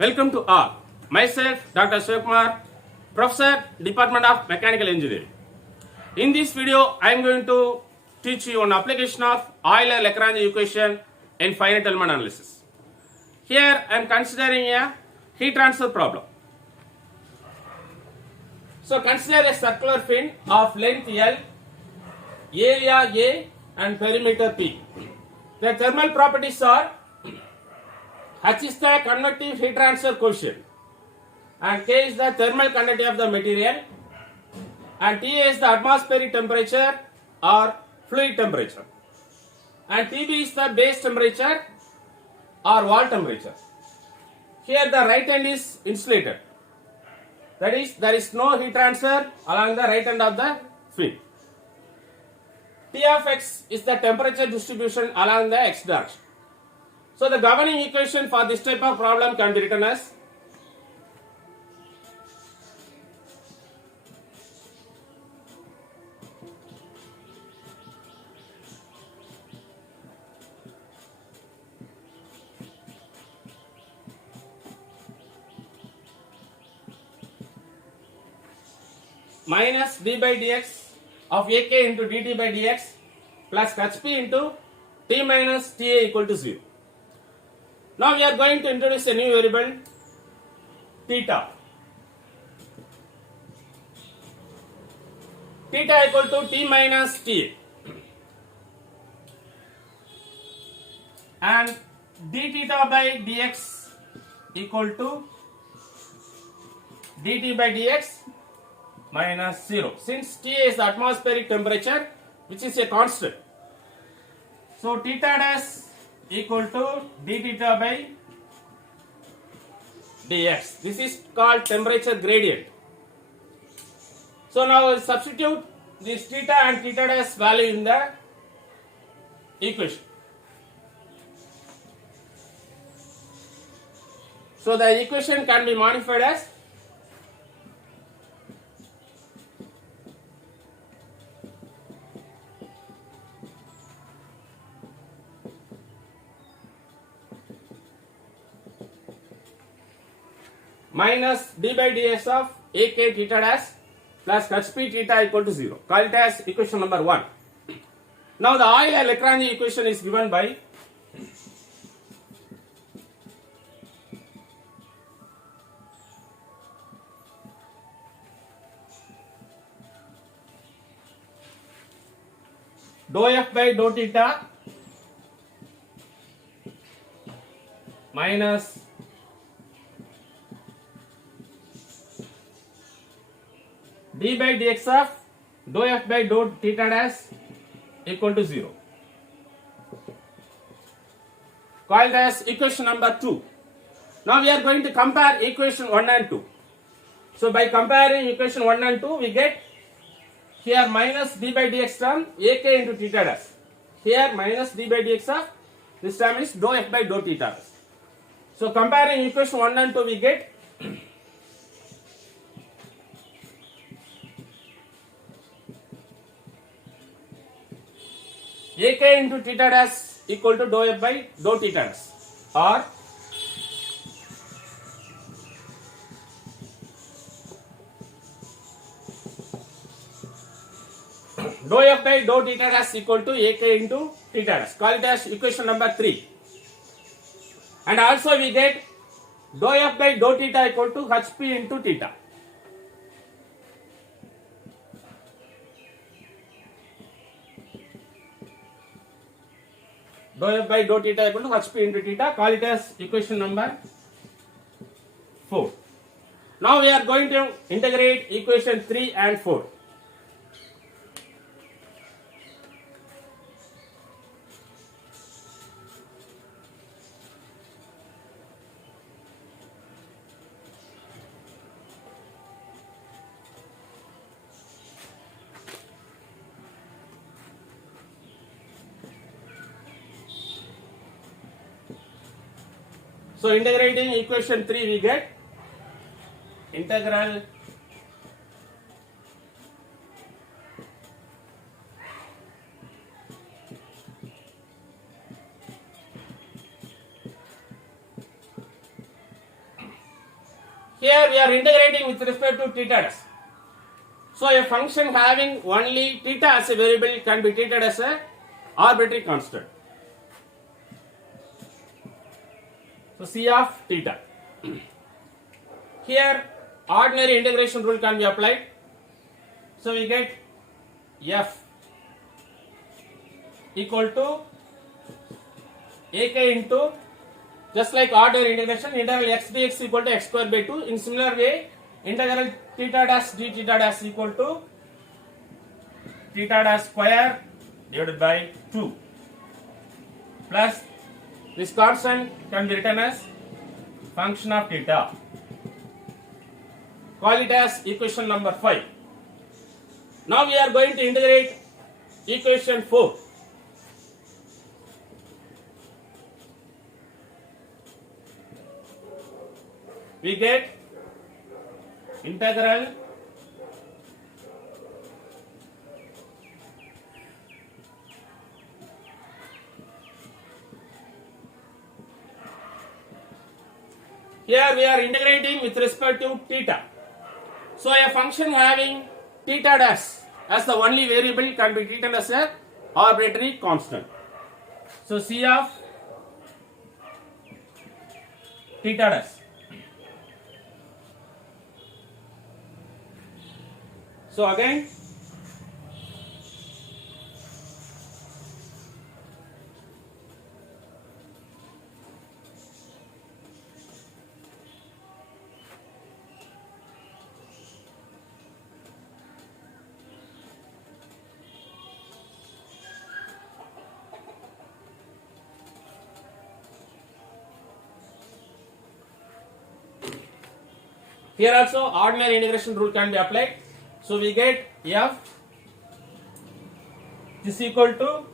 Welcome to all. Myself, Dr.N.Sivakumar, Professor, Department of Mechanical Engineering. In this video, I am going to teach you on application of Euler Lagrange equation in finite element analysis. Here, I am considering a heat transfer problem. So, consider a circular fin of length L, area A, and perimeter P. The thermal properties are H is the convective heat transfer coefficient and K is the thermal conductivity of the material and T is the atmospheric temperature or fluid temperature and TB is the base temperature or wall temperature. Here the right end is insulated, that is there is no heat transfer along the right end of the fin. T of x is the temperature distribution along the x direction. So the governing equation for this type of problem can be written as minus d by dx of ak into dt by dx plus hp into t minus ta equal to 0. Now we are going to introduce a new variable theta. Theta equal to t minus ta and d theta by dx equal to dt by dx minus 0. Since T is the atmospheric temperature which is a constant, so theta dash equal to d theta by dx. This is called temperature gradient. So now substitute this theta and theta dash value in the equation. So the equation can be modified as minus d by dx of ak theta dash plus hp theta equal to 0. Call it as equation number 1. Now the Euler Lagrange equation is given by dou f by dou theta minus d by dx of dou f by dou theta dash equal to 0. Called as equation number 2. Now we are going to compare equation 1 and 2. So by comparing equation 1 and 2, we get here minus d by dx term ak into theta dash. Here minus d by dx of this term is dou f by dou theta dash. So comparing equation 1 and 2, we get ak into theta dash equal to dou f by dou theta dash or dou f by dou theta dash equal to ak into theta dash. Call it as equation number 3. And also we get dou f by dou theta equal to hp into theta. Dou f by dou theta equal to hp into theta. Call it as equation number 4. Now we are going to integrate equation 3 and 4. So integrating equation 3, we get integral Here we are integrating with respect to theta dash. So a function having only theta as a variable can be treated as a arbitrary constant. So C of theta. Here ordinary integration rule can be applied. So we get f equal to ak into, just like ordinary integration, integral x dx equal to x square by 2. In similar way, integral theta dash d theta dash equal to theta dash square divided by 2 plus this constant can be written as function of theta. Call it as equation number 5. Now we are going to integrate equation 4. We get integral here we are integrating with respect to theta. So a function having theta dash as the only variable can be treated as a arbitrary constant. So C of theta dash. So again, here also ordinary integration rule can be applied. So we get f is equal to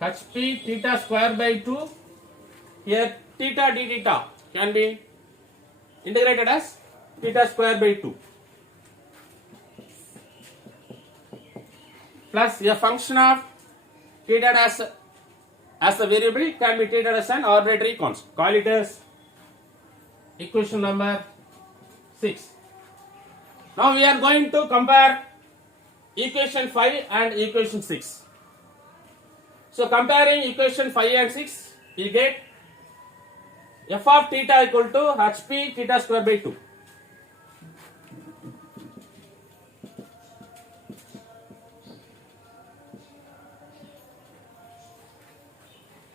hp theta square by 2. Here theta d theta can be integrated as theta square by 2 plus a function of theta dash as the variable can be treated as an arbitrary constant. Call it as equation number 6. Now we are going to compare equation 5 and equation 6. So comparing equation 5 and 6, we get f of theta equal to hp theta square by 2.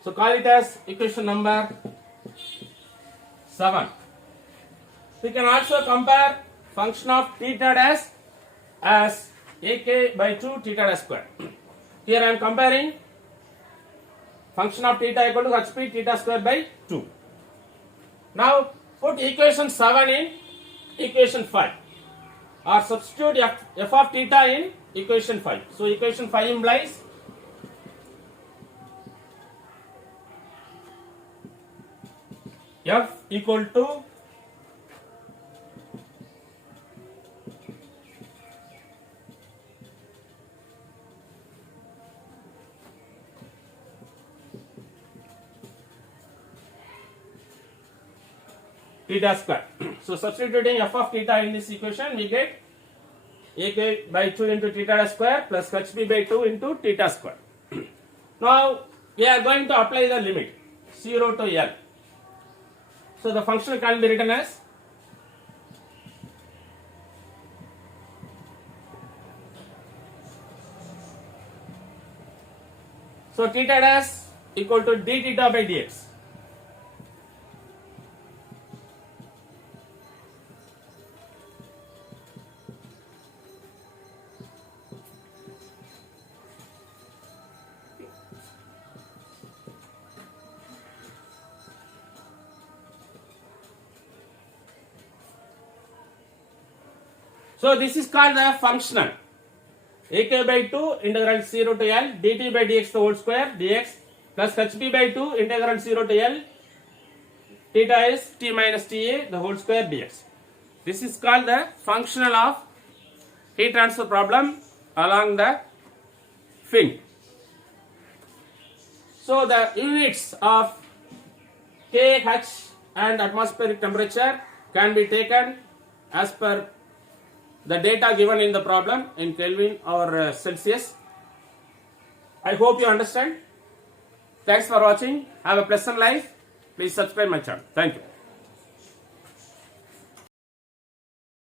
So call it as equation number 7. We can also compare function of theta dash as ak by 2 theta dash square. Here I am comparing function of theta equal to hp theta square by 2. Now put equation 7 in equation 5 or substitute f of theta in equation 5. So equation 5 implies f equal to theta square. So substituting f of theta in this equation, we get ak by 2 into theta square plus hp by 2 into theta square. Now we are going to apply the limit 0 to L. So the function can be written as so theta dash equal to d theta by dx. So this is called the functional. ak by 2 integral 0 to L dt by dx the whole square dx plus hp by 2 integral 0 to L theta is t minus ta the whole square dx. This is called the functional of heat transfer problem along the fin. So the units of kh and atmospheric temperature can be taken as per the data given in the problem in Kelvin or Celsius. I hope you understand. Thanks for watching. Have a pleasant life. Please subscribe my channel. Thank you.